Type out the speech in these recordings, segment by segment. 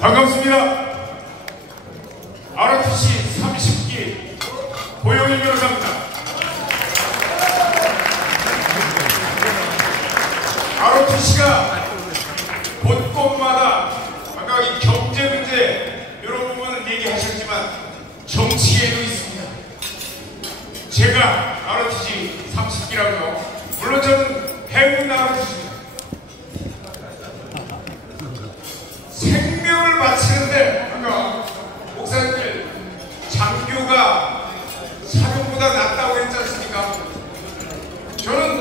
반갑습니다. ROTC 30기 고영일 변호사입니다. ROTC가 곳곳마다 아까 이 경제 문제 이런 부분은 얘기하셨지만 정치에도 있습니다. 제가 ROTC 30기라고요. 물론 저는 해군 ROTC입니다. 생명을 바치는데 아까 목사님들 장교가 사병보다 낫다고 했지 않습니까? 저는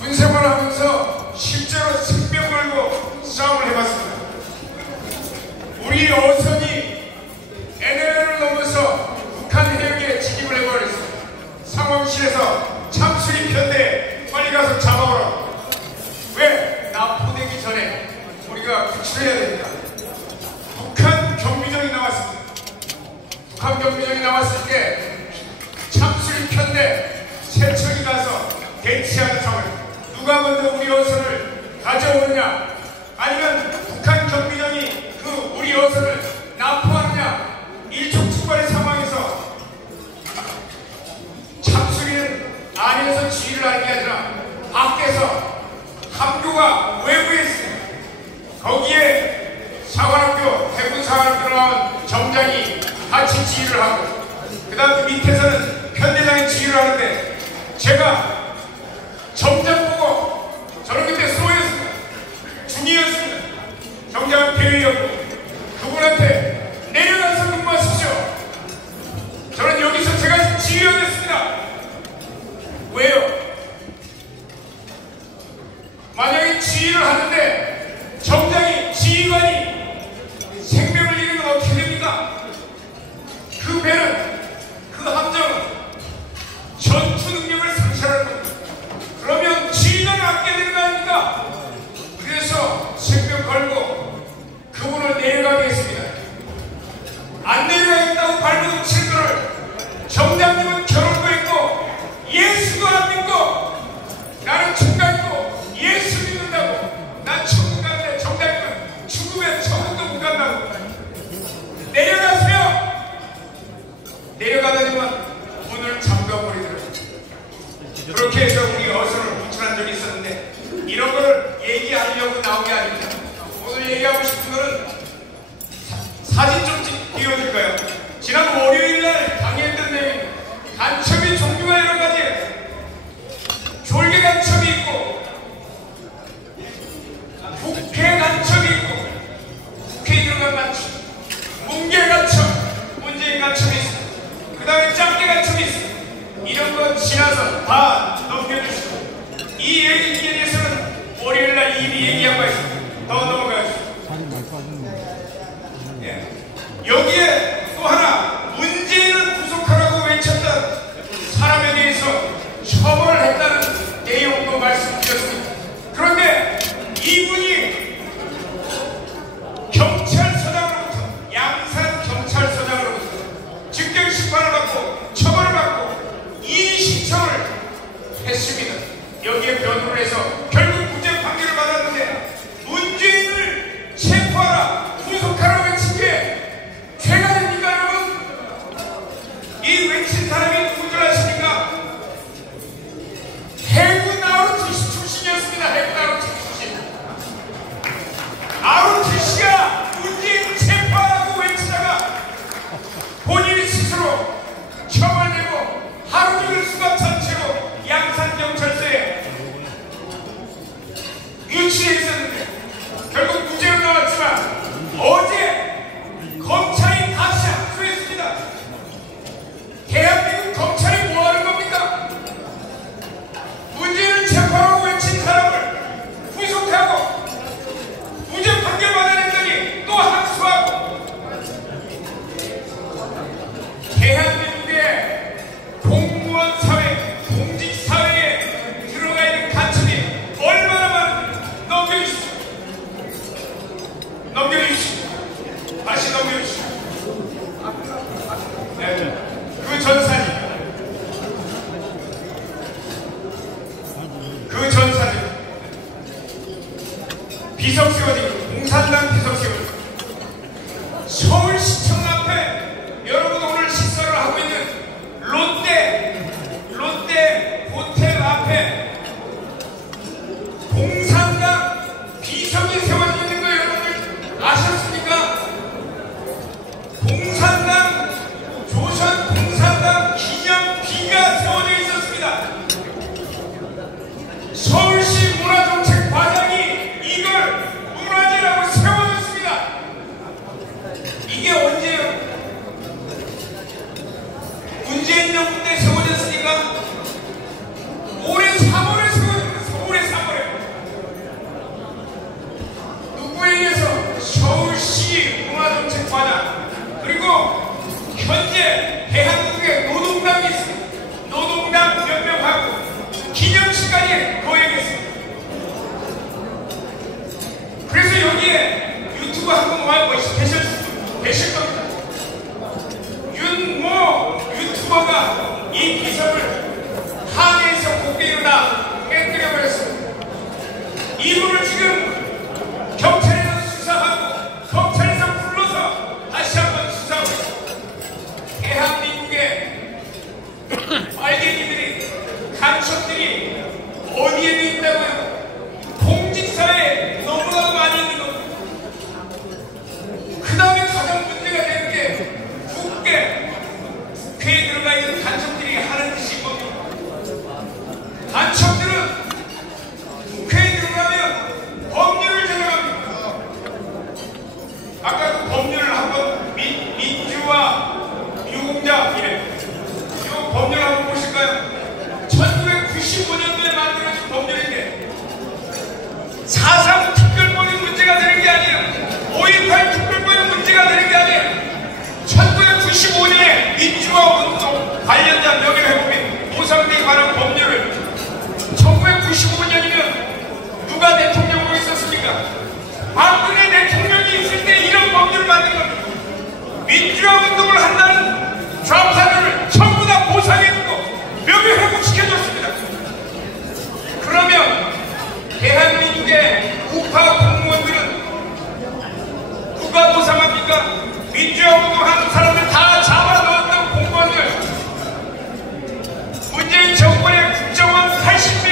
군생활을 하면서 실제로 생명 걸고 싸움을 해봤습니다. 우리 어선이 NLL을 넘어서 북한 해역에 진입을 해버렸어요. 상황실에서 참수리 편대에 빨리 가서 잡아오라고. 왜? 납포되기 전에 우리가 구출해야 됩니다. 북한 경비정이 나왔습니다. 북한 경비정이 나왔을 때 참수리 편대 세척이 가서 대치하는 상황. 누가 먼저 우리 어선을 가져오느냐, 아니면 북한 경비정이 그 우리 어선을 납포하느냐, 일촉즉발의 상황에서 참수리는 안에서 지휘를 하는 게 아니라 밖에서 함교가 외부에 있습니다. 거기에 사관학교, 해군 사관학교 나온 정장이 같이 지휘를 하고, 그 다음 밑에서는 편대장이 지휘를 하는데, 제가 정장 보고 저는 그때 소였습니다. 중이었습니다. 정장은 대위였고, 그분한테 내려가서 근무하십시오. 저는 여기서 제가 지휘하겠습니다. 왜요? 만약에 지휘를 하는데 정장이, 지휘관이 생명을 잃으면 어떻게 됩니까? 그 배는, 그 함정은 전투 능력을 상실하는 겁니다. 그러면 지휘관을 아껴야 되는 거 아닙니까? 그래서 생명 걸고 그분을 내려가게 했습니다. 안 내려가겠다고 발버둥 칠 거를 정장님은 결혼도 했고 예수도 안 믿고, 나는 중간이고 예수 믿는다고, 난 천국 가는데 정장님은 죽으면 천국도 못 간다고. 내려가세요. 내려가다니만 문을 잠가버리더라고요. 그렇게 해서 우리 어선을 구출한 적이 있었는데, 이런 거를 얘기하려고 나온 게 아닙니다. 오늘 얘기하고 싶은 거는 사진 좀 띄워줄까요? 지난 월요일날 강의했던 내용, 간첩이 종류가 여러 가지. 졸개 간첩이 있고, 국회 간첩이 있고, 국회에 들어간 간첩, 뭉개 간첩, 문재인 간첩이 있습니다. 그 다음에 짱개 간첩이 있습니다. 이런 거 지나서 다 넘겨주시고, 이 얘기에 대해서는 월요일날 이미 얘기한 바 있습니다. 더 넘어가주시죠. 예. 여기에 또 하나, 문재인을 구속하라고 외쳤던 사람에 대해서 처벌을 했다는 내용도 말씀드렸습니다. 그런데 이분이 경찰서장으로부터, 양산 경찰서장으로부터 직경 심판을 받고 처벌을 받고 이의신청을 했습니다. 여기에 변호를 해서 결국 무죄 판결을 받았는데, 문재인을 체포하라, 구속하라 외친 게 죄가 됩니까, 여러분? 이 외친 사람이 누군 줄 아십니까? 해군 ROTC 출신이었습니다. 해군 ROTC 출신. ROTC가 문재인 체포하라고 외치다가 본인이 스스로 처벌되고 하루 종일 수갑 전체로 양산경찰서에 유치해 있었는데 결국 무죄로 나왔지만, 어제 검찰이 다시 합수했습니다. 대한민국 검찰이 뭐 하는 겁니까? 문재인을 체포하라고 외친 사람을 구속하고 무죄 판결 받아냈더니 또 학수하고. 대한민국의 공무원 사회, 공직 사회에 들어가 있는 간첩이 얼마나 많은지 넘겨주십시오. 넘겨주십시오. 다시 넘겨주십시오. 네. 그 전사님, 비석 세워지고, 공산당 비석 세워지고, 그리고 현재 대한민국에 노동당이 있습니다. 노동당 몇 명하고 기념시간이 거행했습니다. 그래서 여기에 유튜브 한번 와고 계실 겁니다. 윤모 유튜버가 이 비석을 항해에서 고개로 다 깨뜨려버렸습니다. 이분을 지금 경찰에서 수사하고 검찰에서 불러서 다시 한번 수사하고 있습니다. 대한민국의 빨갱이들이 간첩들이 어디에도 있다고요? 공직사회에 너무나 많이 있는 겁니다. 그 다음에 가장 문제가 되는 게 국회에 들어가 있는 간첩들이 하는 짓이 뭡니까? 간첩들은 국회에 들어가면 법률을 제정합니다. 아까 그 법률을 한번 민주화 유공자 이래 이 법률 한번 보실까요? 1995년도에 만들어진 법률인데 4.3 특별법이 문제가 되는 게 아니에요. 5.18 특별법이 문제가 되는 게 아니에요. 1995년에 민주화 운동 관련자 명예회복민 보상등에 관한 법률을 1995년이면 누가 대통령으로 있었습니까? 박근혜 대통령이 있을 때 이런 법률을 만든 겁니다. 민주화 운동을 한다는 좌파들을 전부 다 보상해주고 명예회복시켜줬습니다. 그러면 대한민국의 우파 공무원들은 누가 보상합니까? 민주화 운동하는 사람들 다 잡아넣었던 공무원들, 문재인 정권의 국정원 80명,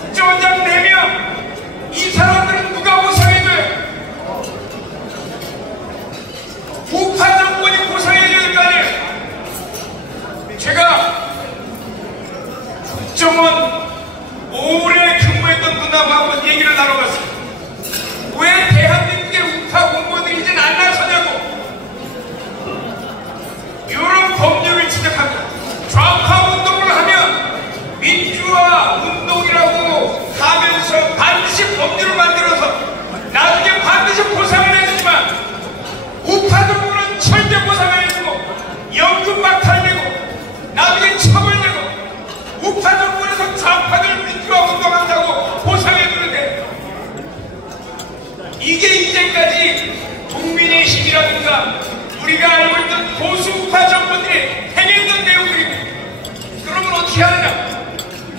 국정원장 4명, 이 사람들은 누가 보상해줘요? 우파 정권이 보상해줘야 될 거 아니에요? 제가 국정원 오래 근무했던 분하고 한번 얘기를 나눠봤습니다. 왜 대한민국의 우파 공무원들이 이제는 안 나서냐고. 이런 법률을 지적합니다. 좌파 운동을 하면 민주화 운동이라고 하면서 반드시 법률을 만들어서 나중에 반드시 보상을 해주지만 우파 정부는 절대 보상을 해주고 연금 박탈되고 나중에 처벌되고 우파 정부에서 좌파들 민주화 운동한다고 보상해주는데 이게 이제까지 국민의 힘이라든가 우리가 알고 있던 보수 우파 정권들이 행했던 내용들입니다. 그러면 어떻게 하느냐?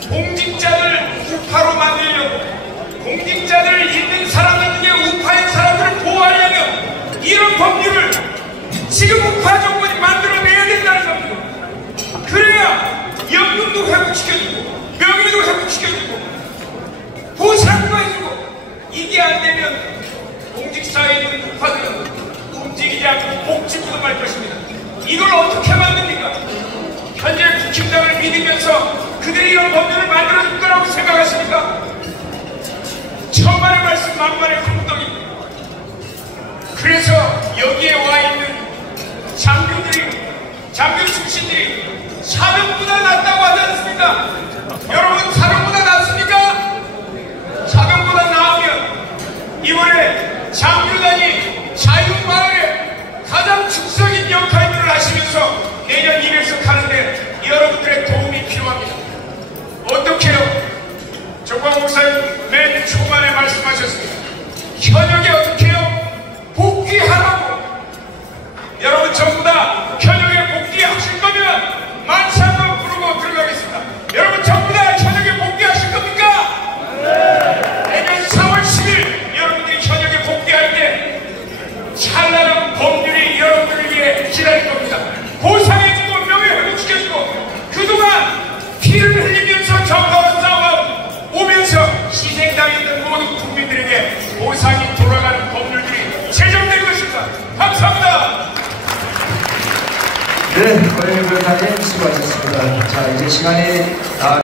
공직자들 우파로 만들려고 공직자들 있는 사람들 중에 우파인 사람들을 보호하려면 이런 법률을 지금 우파 정권이 만들어내야 된다는 겁니다. 그래야 연금도 회복시켜주고 명예도 회복시켜주고 보상도 해주고 이게 안 되면 공직사회에 있는 우파들은 움직이지 않고 복지부동할 것입니다. 이걸 어떻게 만듭니까? 현재 국힘당을 믿으면서 그들이 이런 법률을 만들어줄 거라고 생각하십니까? 천만의 말씀 만만의 공덕입니다. 그래서 여기에 와 있는 장교 출신들이 사병보다 낫다고 하지 않습니까? 여러분 사병보다 낫습니까? 사병보다 나으면 이번에 장교단이 자유마을에 가장 축적인 역할들을 하시면서 내년 200석 하는데 여러분들의 도움이 필요합니다. 어떻게 해요? 정광 목사님 맨 초반에 말씀하셨습니다. 현역에 어떻게 해요? 복귀하라고. 여러분 전부 다 현역에 복귀하실 거면 만세 한번 부르고 들어가겠습니다. 여러분 전부 다 현역에 복귀하실 겁니까? 네. 내년 4월 10일 여러분들이 현역에 복귀할 때 찬란한 법률이 여러분들을 위해 기다릴 겁니다. 보상해주고 명예회복시켜주고 그동안 피를 흘리면서 정파와 싸워 오면서 희생당했던 모든 국민들에게 보상이 돌아가는 법률들이 제정될 것입니다. 감사합니다. 네, 고영희 변호사님 수고하셨습니다. 자, 이제 시간이